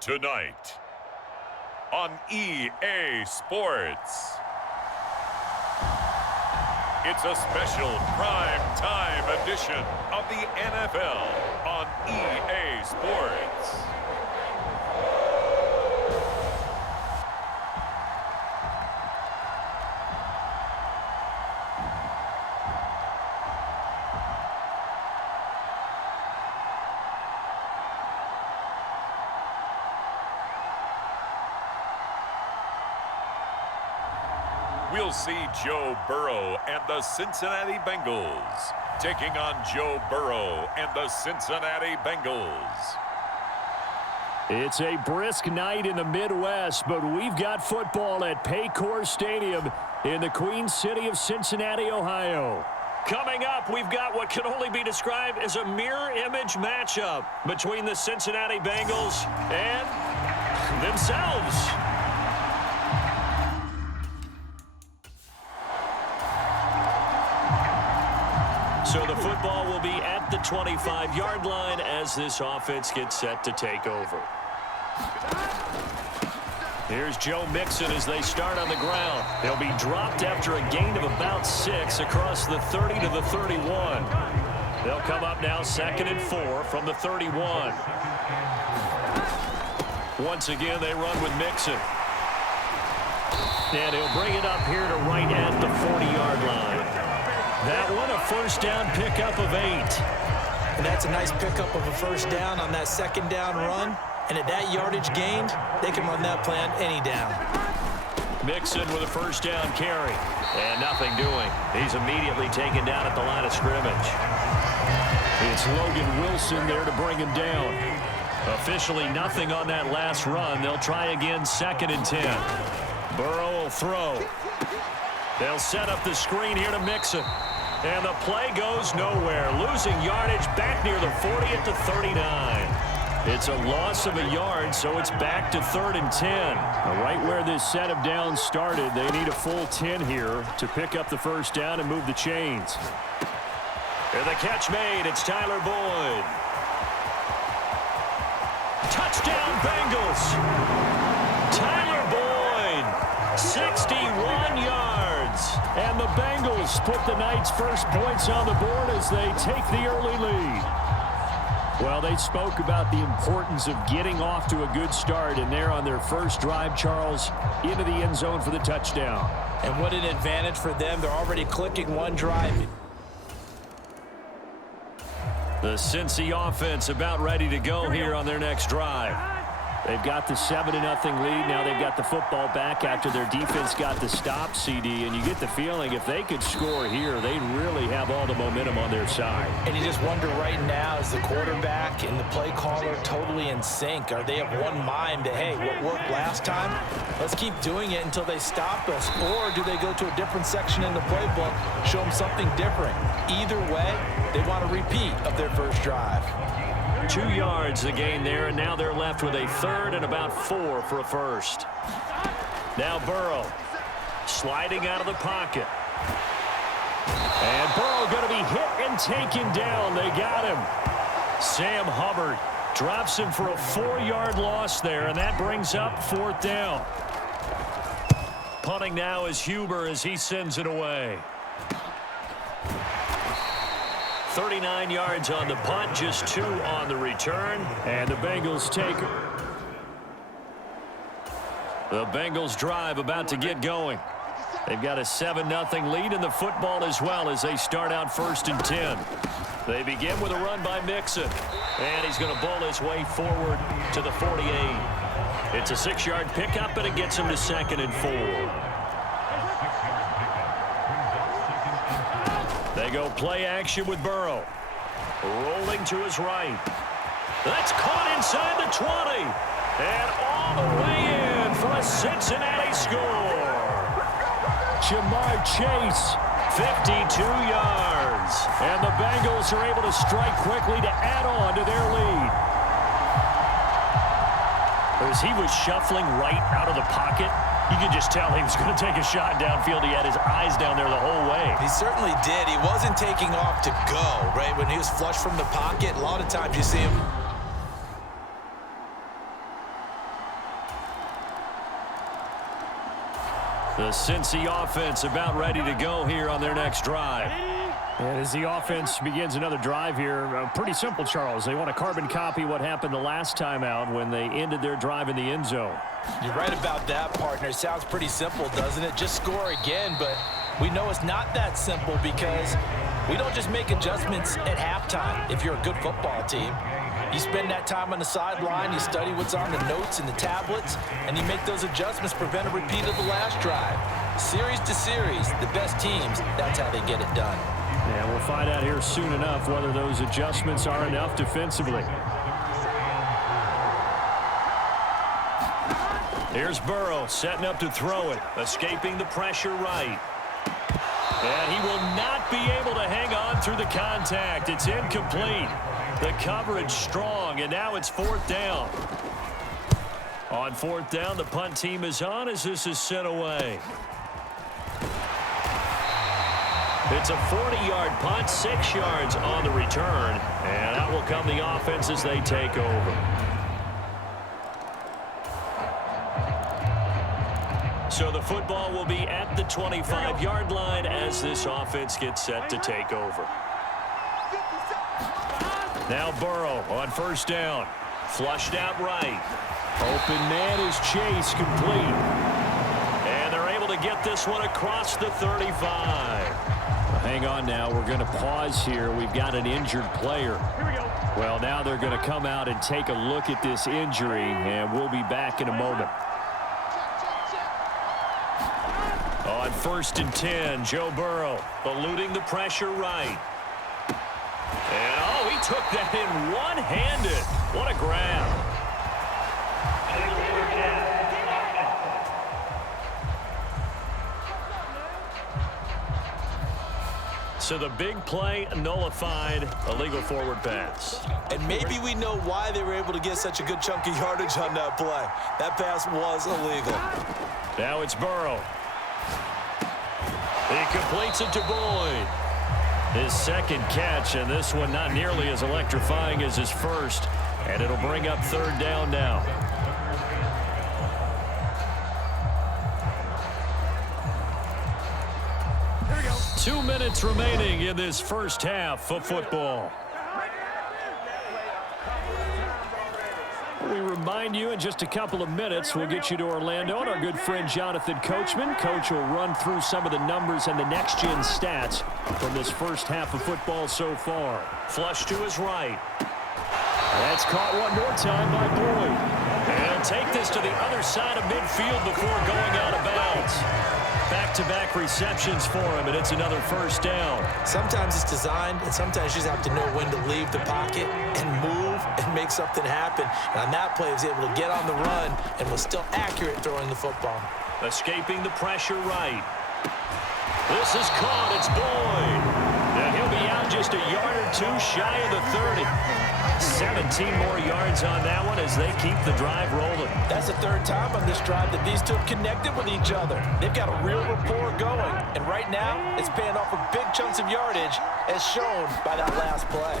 Tonight on EA Sports, it's a special prime time edition of the NFL on EA Sports. We'll see Joe Burrow and the Cincinnati Bengals taking on Joe Burrow and the Cincinnati Bengals. It's a brisk night in the Midwest, but we've got football at Paycor Stadium in the Queen City of Cincinnati, Ohio. Coming up, we've got what can only be described as a mirror image matchup between the Cincinnati Bengals and themselves. So the football will be at the 25-yard line as this offense gets set to take over. Here's Joe Mixon as they start on the ground. They'll be dropped after a gain of about 6 across the 30 to the 31. They'll come up now 2nd and 4 from the 31. Once again, they run with Mixon. And he'll bring it up here to right at the 40-yard line. That one, a first down pickup of 8. And that's a nice pickup of a first down on that second down run. And at that yardage gained, they can run that play on any down. Mixon with a first down carry. And nothing doing. He's immediately taken down at the line of scrimmage. It's Logan Wilson there to bring him down. Officially nothing on that last run. They'll try again 2nd and 10. Burrow will throw. They'll set up the screen here to Mixon. And the play goes nowhere. Losing yardage back near the 40 at the 39. It's a loss of a yard, so it's back to 3rd and 10. Right where this set of downs started, they need a full 10 here to pick up the first down and move the chains. And the catch made. It's Tyler Boyd. Touchdown, Bengals. Tyler Boyd, 61 yards. And the Bengals put the night's first points on the board as they take the early lead. Well, they spoke about the importance of getting off to a good start, and they're on their first drive, Charles, into the end zone for the touchdown. And what an advantage for them. They're already clicking one drive. The Cincy offense about ready to go here on their next drive. They've got the 7-0 lead. Now they've got the football back after their defense got the stop, CD. And you get the feeling if they could score here, they'd really have all the momentum on their side. And you just wonder right now, is the quarterback and the play caller totally in sync? Are they of one mind that, hey, what worked last time, let's keep doing it until they stop us? Or do they go to a different section in the playbook, show them something different? Either way, they want a repeat of their first drive. 2 yards the gain there, and now they're left with a 3rd and about 4 for a first. Now Burrow sliding out of the pocket. And Burrow going to be hit and taken down. They got him. Sam Hubbard drops him for a 4-yard loss there, and that brings up 4th down. Punting now is Huber as he sends it away. 39 yards on the punt, just 2 on the return. And the Bengals take it. The Bengals drive about to get going. They've got a 7-0 lead in the football as well as they start out 1st and 10. They begin with a run by Mixon. And he's going to bowl his way forward to the 48. It's a 6-yard pickup, and it gets him to 2nd and 4. They go play action with Burrow. Rolling to his right. That's caught inside the 20. And all the way in. Cincinnati score. Jamar Chase, 52 yards. And the Bengals are able to strike quickly to add on to their lead. As he was shuffling right out of the pocket, you could just tell he was going to take a shot downfield. He had his eyes down there the whole way. He certainly did. He wasn't taking off to go, right? When he was flush from the pocket, a lot of times you see him. The Cincy offense about ready to go here on their next drive. And as the offense begins another drive here, pretty simple, Charles. They want to carbon copy what happened the last time out when they ended their drive in the end zone. You're right about that, partner. It sounds pretty simple, doesn't it? Just score again, but we know it's not that simple because we don't just make adjustments at halftime if you're a good football team. You spend that time on the sideline, you study what's on the notes and the tablets, and you make those adjustments, prevent a repeat of the last drive. Series to series, the best teams, that's how they get it done. Yeah, we'll find out here soon enough whether those adjustments are enough defensively. Here's Burrow setting up to throw it, escaping the pressure right. And he will not be able to hang on through the contact. It's incomplete. The coverage strong, and now it's fourth down. On fourth down, the punt team is on as this is sent away. It's a 40-yard punt, 6 yards on the return, and out will come the offense as they take over. So the football will be at the 25-yard line as this offense gets set to take over. Now Burrow on first down. Flushed out right. Open man is Chase, complete. And they're able to get this one across the 35. Hang on now. We're going to pause here. We've got an injured player. Here we go. Well, now they're going to come out and take a look at this injury, and we'll be back in a moment. On first and 10, Joe Burrow eluding the pressure right. And, oh, he took that in one-handed. What a grab. So the big play nullified, illegal forward pass. And maybe we know why they were able to get such a good chunk of yardage on that play. That pass was illegal. Now it's Burrow. He completes it to Boyd. His second catch, and this one not nearly as electrifying as his first. And it'll bring up third down now. Here we go. 2 minutes remaining in this first half of football. We remind you in just a couple of minutes, we'll get you to Orlando and our good friend Jonathan Coachman. Coach will run through some of the numbers and the next-gen stats from this first half of football so far. Flush to his right. That's caught one more time by Boyd. And he'll take this to the other side of midfield before going out of bounds. Back-to-back receptions for him, and it's another first down. Sometimes it's designed, and sometimes you just have to know when to leave the pocket and move and make something happen. And on that play, he was able to get on the run and was still accurate throwing the football. Escaping the pressure right. This is caught. It's Boyd. And he'll be out just a yard or two shy of the 30. 17 more yards on that one as they keep the drive rolling. That's the third time on this drive that these two have connected with each other. They've got a real rapport going. And right now, it's paying off with big chunks of yardage as shown by that last play.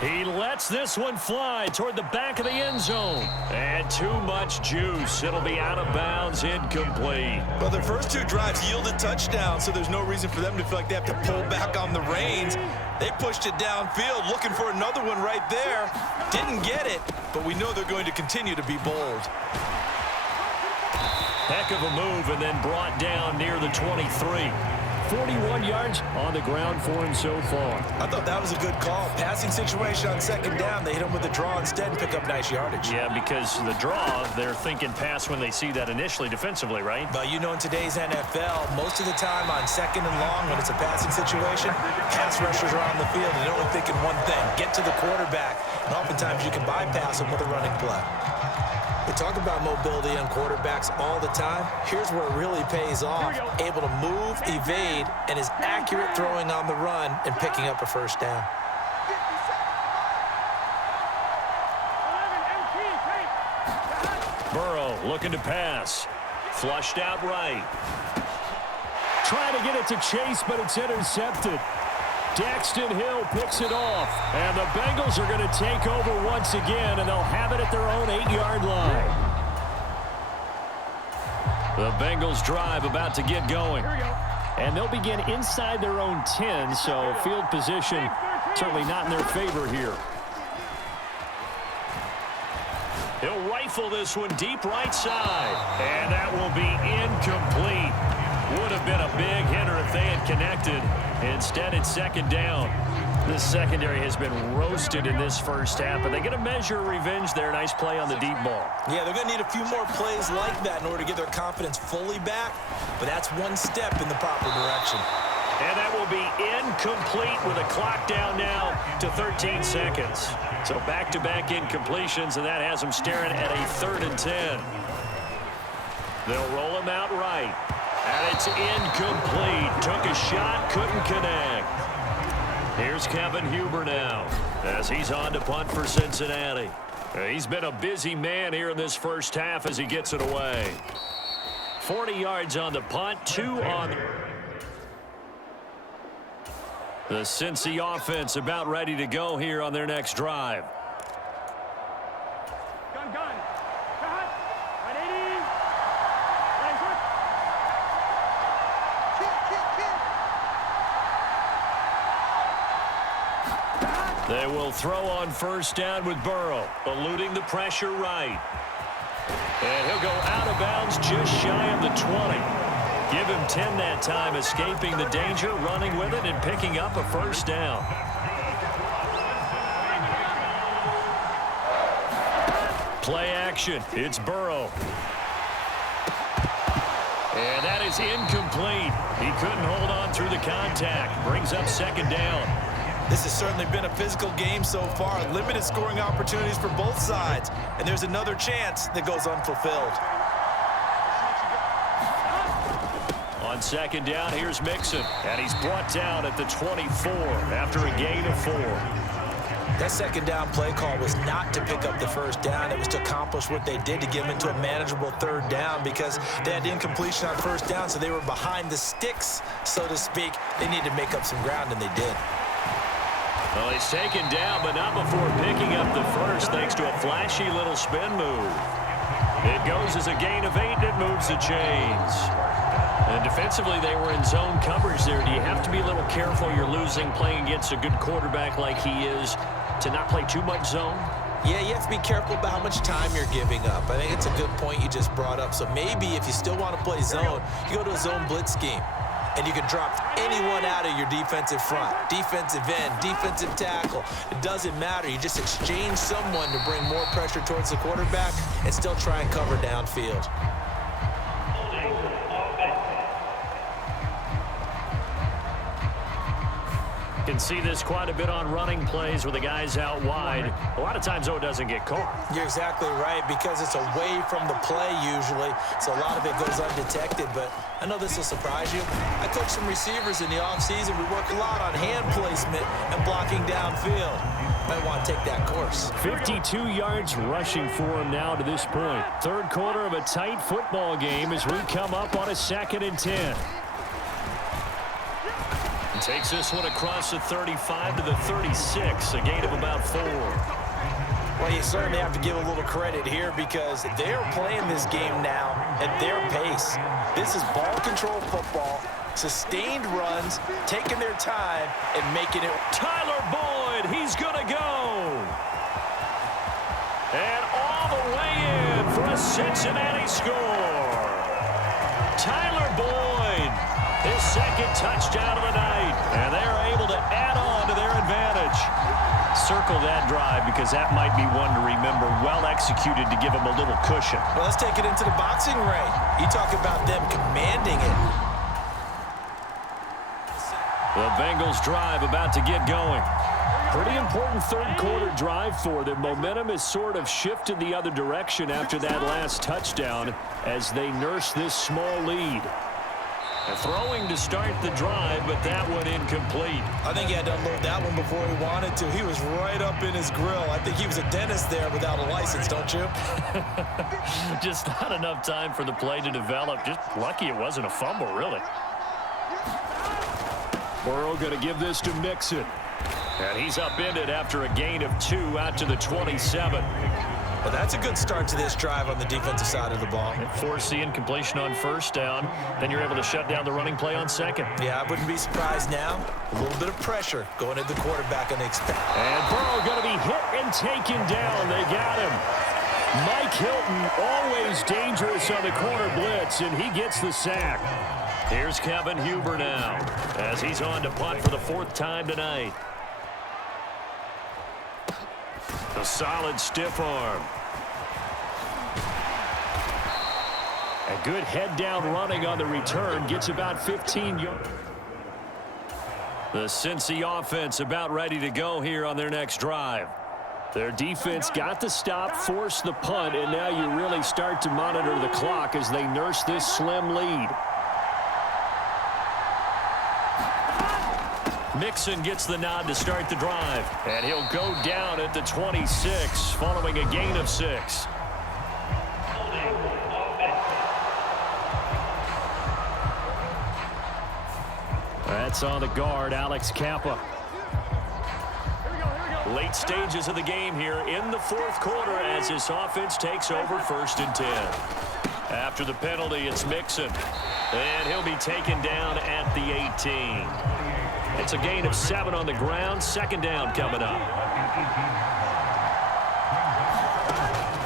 He lets this one fly toward the back of the end zone. And too much juice. It'll be out of bounds, incomplete. Well, their first two drives yielded touchdowns, so there's no reason for them to feel like they have to pull back on the reins. They pushed it downfield, looking for another one right there. Didn't get it, but we know they're going to continue to be bold. Heck of a move, and then brought down near the 23. 41 yards on the ground for him so far. I thought that was a good call. Passing situation on second down. They hit him with the draw instead and pick up nice yardage. Yeah, because the draw, they're thinking pass when they see that initially defensively, right? But you know, in today's NFL, most of the time on second and long, when it's a passing situation, pass rushers are on the field and they're only thinking one thing: get to the quarterback. And oftentimes you can bypass them with a running play. We talk about mobility on quarterbacks all the time. Here's where it really pays off. Able to move, evade, and is accurate throwing on the run and picking up a first down. Burrow looking to pass. Flushed out right. Trying to get it to Chase, but it's intercepted. Daxton Hill picks it off, and the Bengals are going to take over once again, and they'll have it at their own 8-yard line. The Bengals drive about to get going. And they'll begin inside their own 10, so field position certainly not in their favor here. He'll rifle this one deep right side, and that will be incomplete. Would have been a big hitter if they had connected. Instead, it's second down. This secondary has been roasted in this first half, but they're going to measure revenge there. Nice play on the deep ball. Yeah, they're going to need a few more plays like that in order to get their confidence fully back, but that's one step in the proper direction. And that will be incomplete with a clock down now to 13 seconds. So back-to-back incompletions, and that has them staring at a 3rd and 10. They'll roll him out right. And it's incomplete. Took a shot, couldn't connect. Here's Kevin Huber now as he's on to punt for Cincinnati. He's been a busy man here in this first half as he gets it away. 40 yards on the punt, 2 on the Cincy offense about ready to go here on their next drive. They will throw on first down with Burrow, eluding the pressure right. And he'll go out of bounds just shy of the 20. Give him 10 that time, escaping the danger, running with it, and picking up a first down. Play action. It's Burrow. And that is incomplete. He couldn't hold on through the contact. Brings up second down. This has certainly been a physical game so far. Limited scoring opportunities for both sides. And there's another chance that goes unfulfilled. On second down, here's Mixon. And he's brought down at the 24 after a gain of 4. That second down play call was not to pick up the first down. It was to accomplish what they did to get them into a manageable 3rd down because they had incompletion on first down, so they were behind the sticks, so to speak. They needed to make up some ground, and they did. Well, he's taken down, but not before picking up the first thanks to a flashy little spin move. It goes as a gain of 8, and it moves the chains. And defensively, they were in zone coverage there. Do you have to be a little careful? You're losing playing against a good quarterback like he is to not play too much zone? Yeah, you have to be careful about how much time you're giving up. I think it's a good point you just brought up. So maybe if you still want to play zone, you go to a zone blitz scheme. And you can drop anyone out of your defensive front, defensive end, defensive tackle. It doesn't matter. You just exchange someone to bring more pressure towards the quarterback and still try and cover downfield. Can see this quite a bit on running plays with the guys out wide. A lot of times, though, it doesn't get caught. You're exactly right, because it's away from the play usually, so a lot of it goes undetected. But I know this will surprise you. I coach some receivers in the offseason. We work a lot on hand placement and blocking downfield. Might want to take that course. 52 yards rushing for him now to this point. 3rd quarter of a tight football game as we come up on a 2nd and 10. Takes this one across the 35 to the 36, a gain of about 4. Well, you certainly have to give a little credit here because they're playing this game now at their pace. This is ball control football, sustained runs, taking their time, and making it. Tyler Boyd, he's going to go. And all the way in for a Cincinnati score. Tyler Boyd His second touchdown of the night. And they are able to add on to their advantage. Circle that drive because that might be one to remember. Well executed to give them a little cushion. Well, let's take it into the boxing ring. You talk about them commanding it. The Bengals drive about to get going. Pretty important third-quarter drive for them. Momentum has sort of shifted the other direction after that last touchdown as they nurse this small lead. Throwing to start the drive, but that one incomplete. I think he had to unload that one before he wanted to. He was right up in his grill. I think he was a dentist there without a license, don't you? Just not enough time for the play to develop. Just lucky it wasn't a fumble, really. Burrow going to give this to Mixon. And he's upended after a gain of 2 out to the 27. Well, that's a good start to this drive on the defensive side of the ball. Force the incompletion on first down. Then you're able to shut down the running play on second. Yeah, I wouldn't be surprised now. A little bit of pressure going at the quarterback on the expect. And Burrow going to be hit and taken down. They got him. Mike Hilton, always dangerous on the corner blitz, and he gets the sack. Here's Kevin Huber now as he's on to punt for the 4th time tonight. A solid stiff arm. A good head down running on the return. Gets about 15 yards. The Cincy offense about ready to go here on their next drive. Their defense got the stop, forced the punt, and now you really start to monitor the clock as they nurse this slim lead. Mixon gets the nod to start the drive, and he'll go down at the 26 following a gain of 6. That's on the guard, Alex Kappa. Late stages of the game here in the 4th quarter as this offense takes over 1st and 10. After the penalty, it's Mixon, and he'll be taken down at the 18. It's a gain of 7 on the ground. 2nd down coming up.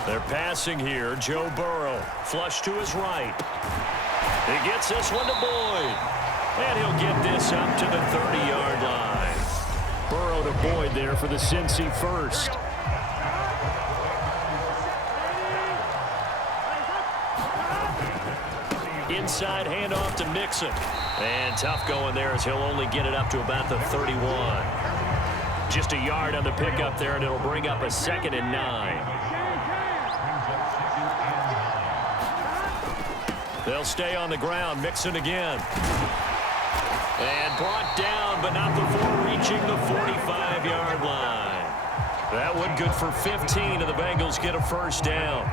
They're passing here. Joe Burrow, flush to his right. He gets this one to Boyd. And he'll get this up to the 30-yard line. Burrow to Boyd there for the Cincy first. Inside handoff to Mixon. And tough going there as he'll only get it up to about the 31. Just a yard on the pickup there, and it'll bring up a 2nd and 9. They'll stay on the ground. Mixon again. And brought down, but not before reaching the 45-yard line. That one good for 15, and the Bengals get a 1st down.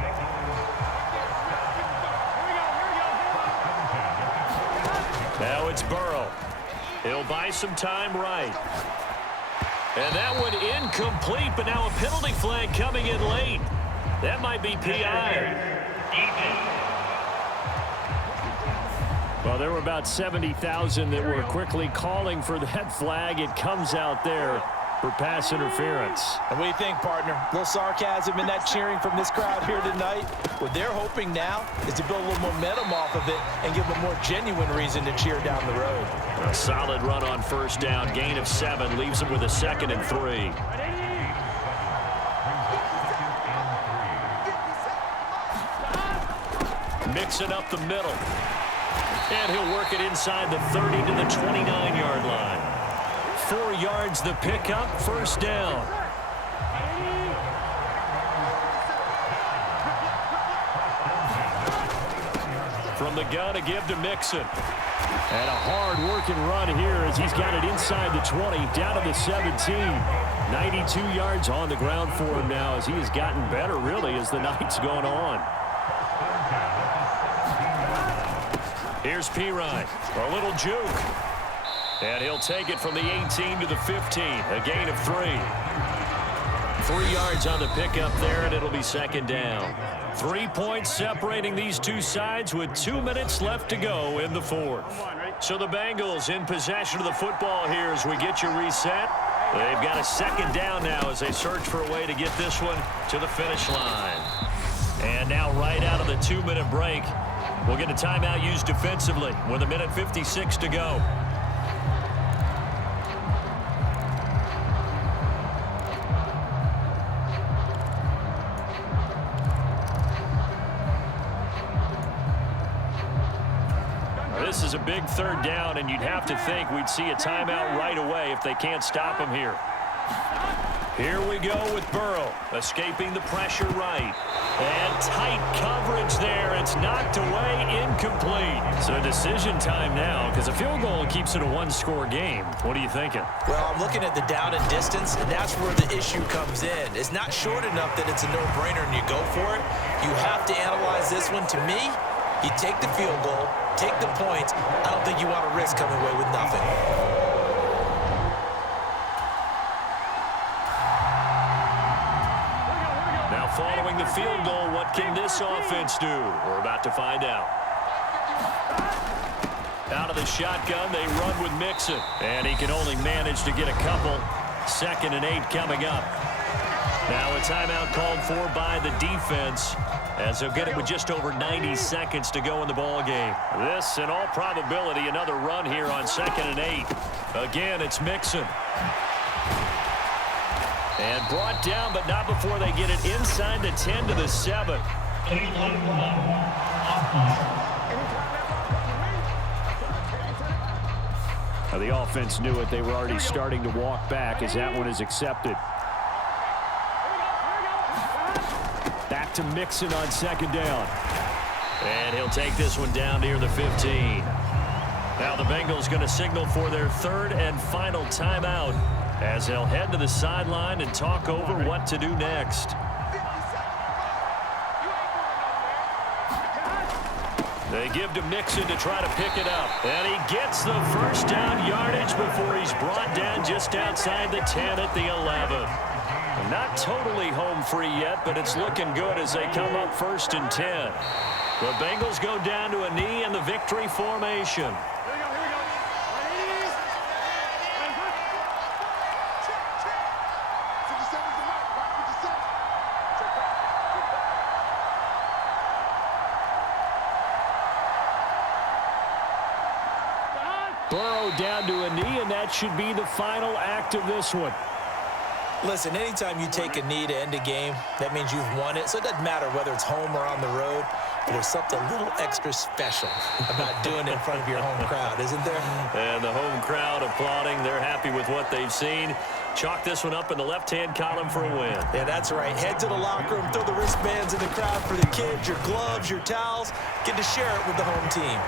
Now it's Burrow. He'll buy some time right. And that one incomplete, but now a penalty flag coming in late. That might be PI. Well, there were about 70,000 that were quickly calling for that flag. It comes out there for pass interference. And what do you think, partner? A little sarcasm in that cheering from this crowd here tonight. What they're hoping now is to build a little momentum off of it and give them a more genuine reason to cheer down the road. A solid run on 1st down. Gain of 7 leaves them with a 2nd and 3. Mixing up the middle. And he'll work it inside the 30 to the 29-yard line. 4 yards the pickup, 1st down. From the gun, a give to Mixon. And a hard-working run here as he's got it inside the 20, down to the 17. 92 yards on the ground for him now as he has gotten better, really, as the night's gone on. Here's Pirine, a little juke. And he'll take it from the 18 to the 15, a gain of 3. 3 yards on the pickup there, and it'll be 2nd down. 3 points separating these two sides with 2 minutes left to go in the 4th. So the Bengals in possession of the football here as we get you reset. They've got a 2nd down now as they search for a way to get this one to the finish line. And now right out of the 2-minute break, We'll get a timeout used defensively with 1:56 to go. This is a big third down, and you'd have to think we'd see a timeout right away if they can't stop him here. Here we go with Burrow, escaping the pressure right. And tight coverage there. It's knocked away, incomplete. So decision time now, because a field goal keeps it a one-score game. What are you thinking? Well, I'm looking at the down and distance, and that's where the issue comes in. It's not short enough that it's a no-brainer and you go for it. You have to analyze this one. To me, you take the field goal, take the points. I don't think you want to risk coming away with nothing. Now following the field goal, what can this offense do? We're about to find out. Out of the shotgun, they run with Mixon. And he can only manage to get a couple. 2nd and 8 coming up. Now a timeout called for by the defense, as he'll get it with just over 90 seconds to go in the ball game. This, in all probability, another run here on 2nd and 8. Again, it's Mixon. And brought down, but not before they get it inside the 10 to the 7. Now the offense knew it. They were already starting to walk back as that one is accepted. Back to Mixon on 2nd down. And he'll take this one down near the 15. Now the Bengals going to signal for their 3rd and final timeout, as they'll head to the sideline and talk over what to do next. They give to Mixon to try to pick it up. And he gets the first down yardage before he's brought down just outside the 10 at the 11. Not totally home free yet, but it's looking good as they come up 1st and 10. The Bengals go down to a knee in the victory formation. Burrow down to a knee, and that should be the final act of this one. Listen, anytime you take a knee to end a game, that means you've won it. So it doesn't matter whether it's home or on the road, but there's something a little extra special about doing it in front of your home crowd, isn't there? And the home crowd applauding. They're happy with what they've seen. Chalk this one up in the left-hand column for a win. Yeah, that's right. Head to the locker room, throw the wristbands in the crowd for the kids, your gloves, your towels. Get to share it with the home team.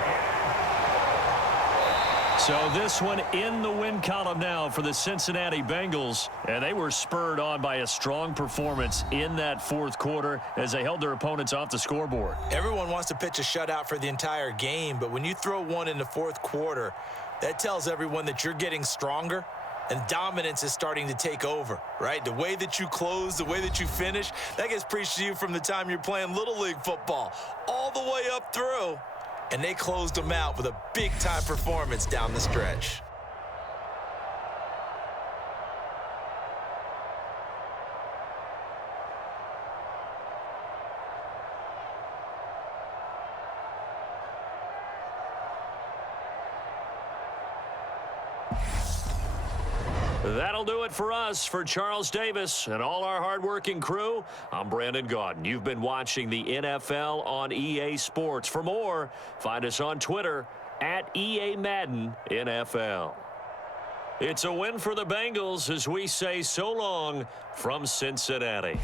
So this one in the win column now for the Cincinnati Bengals. And they were spurred on by a strong performance in that 4th quarter as they held their opponents off the scoreboard. Everyone wants to pitch a shutout for the entire game, but when you throw one in the 4th quarter, that tells everyone that you're getting stronger and dominance is starting to take over, right? The way that you close, the way that you finish, that gets preached to you from the time you're playing Little League football all the way up through. And they closed them out with a big-time performance down the stretch. That'll do it for us. For Charles Davis and all our hardworking crew, I'm Brandon Gaudin. You've been watching the NFL on EA Sports. For more, find us on Twitter at EA-Madden NFL. It's a win for the Bengals as we say so long from Cincinnati.